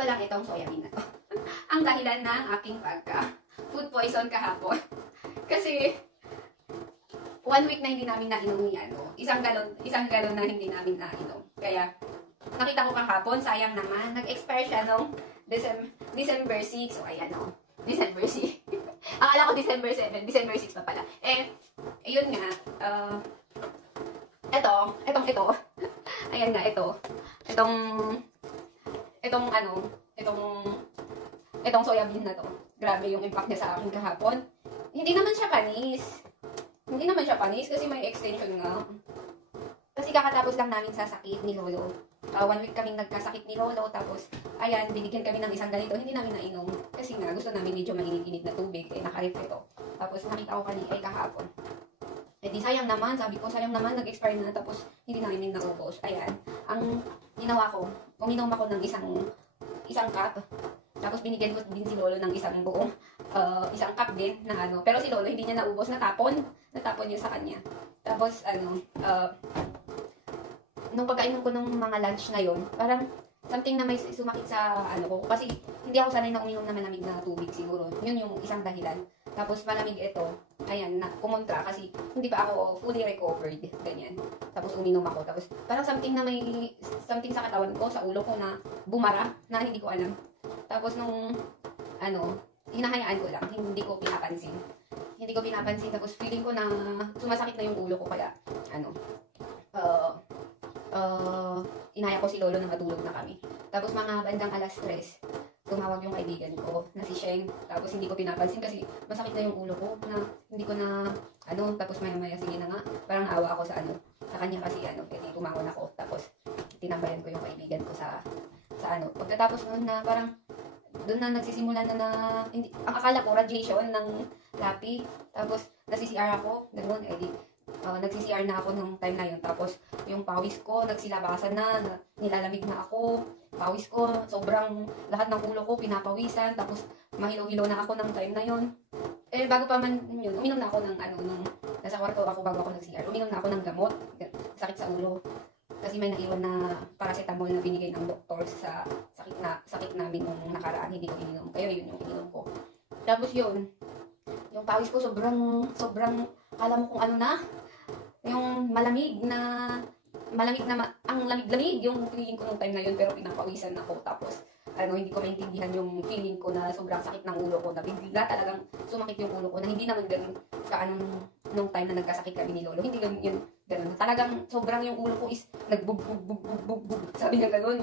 ko lang itong soybean na to. Ang dahilan ng aking food poison kahapon. Kasi 1 week na hindi namin nainom yan. Isang galon na hindi namin nainom. Kaya nakita ko kahapon, sayang naman. Nag-expire siya nung December 6. So ayan o. December 6. Akala ko December 7. December 6 pa pala. Ayun nga. Ito. Ayan nga, ito. Itong soybean na to. Grabe yung impact niya sa akin kahapon. Hindi naman siya panis kasi may extension nga. Kasi kakatapos lang namin sa sakit ni Lolo. 1 week kaming nagkasakit ni Lolo. Tapos, ayan, binigyan kami ng isang ganito. Hindi namin nainom. Kasi nga, gusto namin medyo mainit-init na tubig. Nakarip ito. Tapos, nakita ko kahapon. Di sayang naman. Sabi ko, sayang naman. Nag-expire na. Tapos, hindi namin naubos. Ayan. Ang ginawa ko, uminom ako ng isang cup. Tapos, binigyan ko din si Lolo ng isang cup din na ano. Pero si Lolo, hindi niya naubos. Natapon niya sa kanya. Tapos, nung pagkainom ko ng mga lunch na yon, parang something na may sumakit sa ko. Kasi hindi ako sanay na uminom na malamig na tubig siguro. Yun yung isang dahilan. Tapos malamig ito. Ayan, kumontra kasi hindi pa ako fully recovered. Ganyan. Tapos uminom ako. Tapos parang something sa katawan ko, sa ulo ko na bumara na hindi ko alam. Tapos nung hinahayaan ko lang. Hindi ko pinapansin. Tapos feeling ko na sumasakit na yung ulo ko. Kaya inaya ko si Lolo na matulog na kami. Tapos mga bandang 3:00, tumawag yung kaibigan ko na si Sheng. Tapos hindi ko pinapansin kasi masakit na yung ulo ko na hindi ko na tapos maya sige na nga. Parang naawa ako sa kanya kasi edi tumangon ako. Tapos tinambayan ko yung kaibigan ko sa Pagkatapos noon na parang doon na nagsisimula na hindi, ang akala ko radiation ng lapi. Tapos nasi-CR ako, ganoon edi nagsi-CR na ako nung time na yun. Tapos, yung pawis ko, nagsilabasan na nilalamig na ako. Pawis ko, sobrang lahat ng ulo ko, pinapawisan. Tapos, mahilo-hilo na ako ng time na yun. Bago pa man yun, uminom na ako ng nung nasa kwarto ako bago ako nag-CR. Uminom na ako ng gamot, sakit sa ulo. Kasi may naiwan na paracetamol na binigay ng doktor sa sakit namin nung nakaraan. Hindi ko ininom. Kaya yun yung ininom ko. Tapos yun, yung pawis ko sobrang, kala mo kung yung malamig na, ang lamig-lamig yung feeling ko nung time na yun, pero pinapawisan ako. Tapos, hindi ko maintindihan yung feeling ko na sobrang sakit ng ulo ko, na bigla talagang sumakit yung ulo ko, na hindi naman ganun nung time na nagkasakit kami ni Lolo. Hindi ganun. Talagang sobrang yung ulo ko is nagbug. Sabi nga ganun,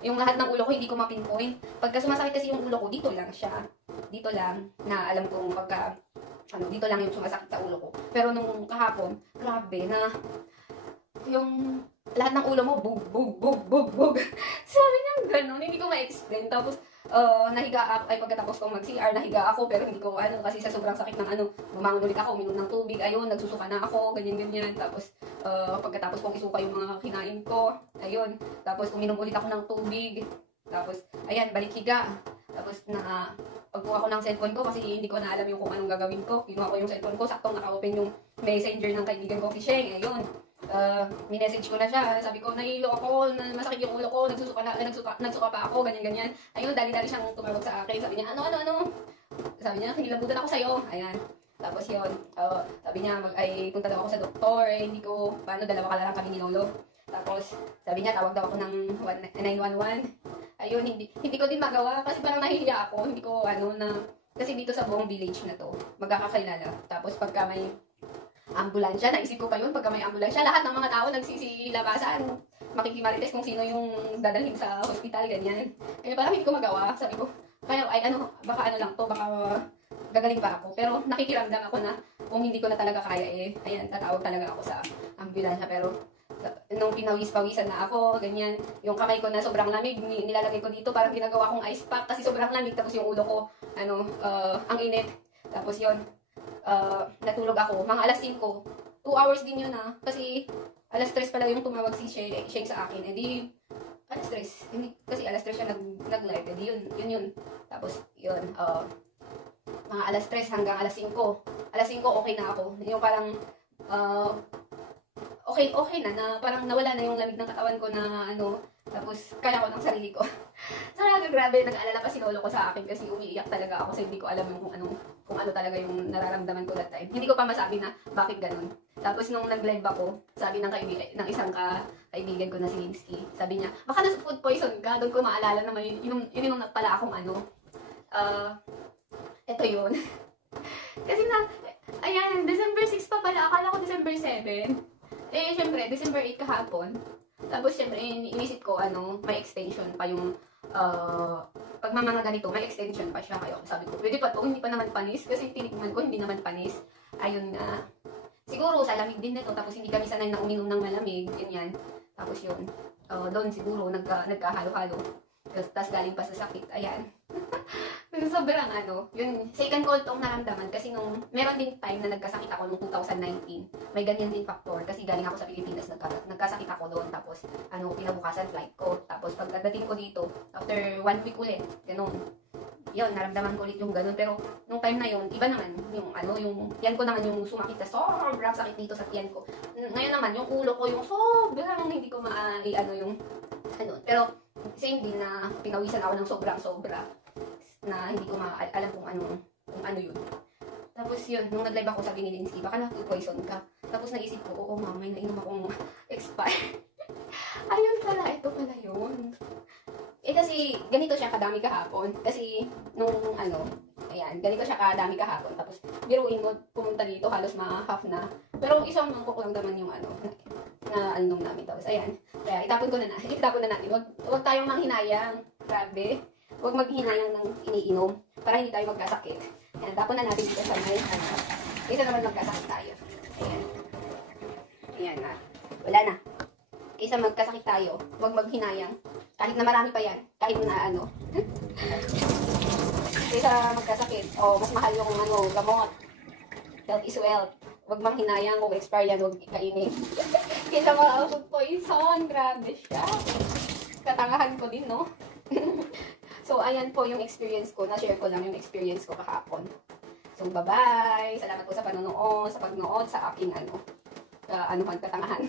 yung lahat ng ulo ko hindi ko mapinpoint. Pagka sumasakit kasi yung ulo ko, dito lang siya. Dito lang, na alam kong dito lang yung sumasakit sa ulo ko. Pero nung kahapon, grabe na yung lahat ng ulo mo, bug. Sabi niya gano'n, hindi ko ma-explain. Tapos, nahiga ako, pagkatapos kong mag-CR, nahiga ako, pero hindi ko, kasi sa sobrang sakit ng bumangon ulit ako, uminom ng tubig, ayun, nagsusuka na ako, ganyan. Tapos, pagkatapos kong isuka yung mga kinain ko, ayun, tapos uminom ulit ako ng tubig. Tapos, ayan, balik higa. Tapos, pagkuha ko ng cellphone ko, kasi hindi ko na alam yung kung anong gagawin ko. Kinuha ko yung cellphone ko, saktong naka-open yung messenger ng kaibigan ko, si Sheng, ayun. Minessage ko na siya, sabi ko, nahilo ako, masakit yung ulo ko, nagsuka pa ako, ganyan. Ayun, dali-dali siyang tumawag sa akin, sabi niya, ano? Sabi niya, nilabutan ako sa'yo, ayan. Tapos yun, sabi niya, punta daw ako sa doktor, hindi ko, dalawa ka lang kami ni Lolo. Tapos, sabi niya, tawag daw ako ng 911. Ayun, hindi ko din magawa, kasi parang nahihiya ako, hindi ko, kasi dito sa buong village na to, magkakakilala. Tapos, pagka may ambulansya, naisip ko pa yun, pagka may ambulansya, lahat ng mga tao nagsisilabasan, makikimarites kung sino yung dadalhin sa hospital, ganyan. Kaya parang hindi ko magawa, sabi ko, baka lang to, baka gagaling pa ako. Pero nakikiramdam ako na kung hindi ko na talaga kaya, ayan, tatawag talaga ako sa ambulansya. Pero nung pinawis-pawisan na ako, ganyan, yung kamay ko na sobrang lamig, nilalagay ko dito, parang ginagawa kong ice pack, kasi sobrang lamig, tapos yung ulo ko, ang init. Tapos yun, natulog ako, mga 5:00, 2 hours din yun kasi 3:00 pala yung tumawag si Sheng sa akin, edi 3:00, kasi 3:00 siya nag-live, edi yun. Tapos yun, mga 3:00 hanggang 5:00, 5:00 okay na ako, yung parang, okay na parang nawala na yung lamig ng katawan ko na Tapos, kaya ko ng sarili ko. So, grabe, nag-alala pa si lolo ko sa akin kasi umiiyak talaga ako kasi hindi ko alam yung kung ano talaga yung nararamdaman ko that time. Hindi ko pa masabi na bakit ganun. Tapos, nung nag-live ako, sabi ng isang kaibigan ko na si Linsky, sabi niya, baka nasa food poison ka, doon ko maalala na may ininom na pala akong eto yun. Kasi ayan, December 6 pa pala, akala ko December 7. Eh, syempre, December 8 kahapon. Tapos, syempre, inisip ko, may extension pa yung, pag mga ganito, may extension pa siya. Kaya sabi ko, pwede pa to, hindi pa naman panis. Kasi tinikman ko, hindi naman panis. Ayun na. Siguro, sa lamig din nito. Tapos, hindi kami sanay na uminom ng malamig. Ganyan. Tapos, yun. Doon siguro, nagkahalo-halo. Tapos, galing pa sa sakit. Ayan. Sobrang yun, second call tong naramdaman kasi nung meron din time na nagkasakit ako nung 2019. May ganyan din factor kasi galing ako sa Pilipinas, nagkasakit ako doon. Tapos kinabukasan flight ko. Tapos pagdating ko dito, after 1 week ulit, ganun. Yun, naramdaman ko ulit yung ganun. Pero nung time na yun, iba naman yung yung tiyan ko naman yung sumakit na sobrang sakit dito sa tiyan ko. Ngayon naman, yung ulo ko yung sobrang hindi ko pero same din na pinawisan ako ng sobrang-sobra na hindi ko alam kung ano yun. Tapos yun, nung nag-live ako sabi ni Linsky, baka na-food poison ka. Tapos naisip ko, oo ma'am, may nainom akong expire. Ayun pala, ito pala yun. Eh kasi, ganito siya kadami kahapon. Kasi, ayan, ganito siya kadami kahapon. Tapos, biruin mo, pumunta dito, halos half na. Pero isang mangkok lang naman yung na namin. Tapos, ayan. Kaya, itapon na natin. Wag tayong manghinayang. Grabe. Huwag maghinayang ng iniinom para hindi tayo magkasakit. Ayan, tapon na natin dito sa may Kaysa naman magkasakit tayo. Ayan. Ayan na. Wala na. Kaysa magkasakit tayo, huwag maghinayang. Kahit na marami pa yan. Kahit na Kaysa magkasakit. Mas mahal yung gamot. Health is wealth. Huwag manghinayang kung expire yan, huwag kainin. Kaysa food poison. Grabe siya. Katangahan ko din, no? So, ayan po yung experience ko. Na-share ko lang yung experience ko kahapon. So, bye-bye! Salamat po sa panonood, sa pagnood sa aking katangahan.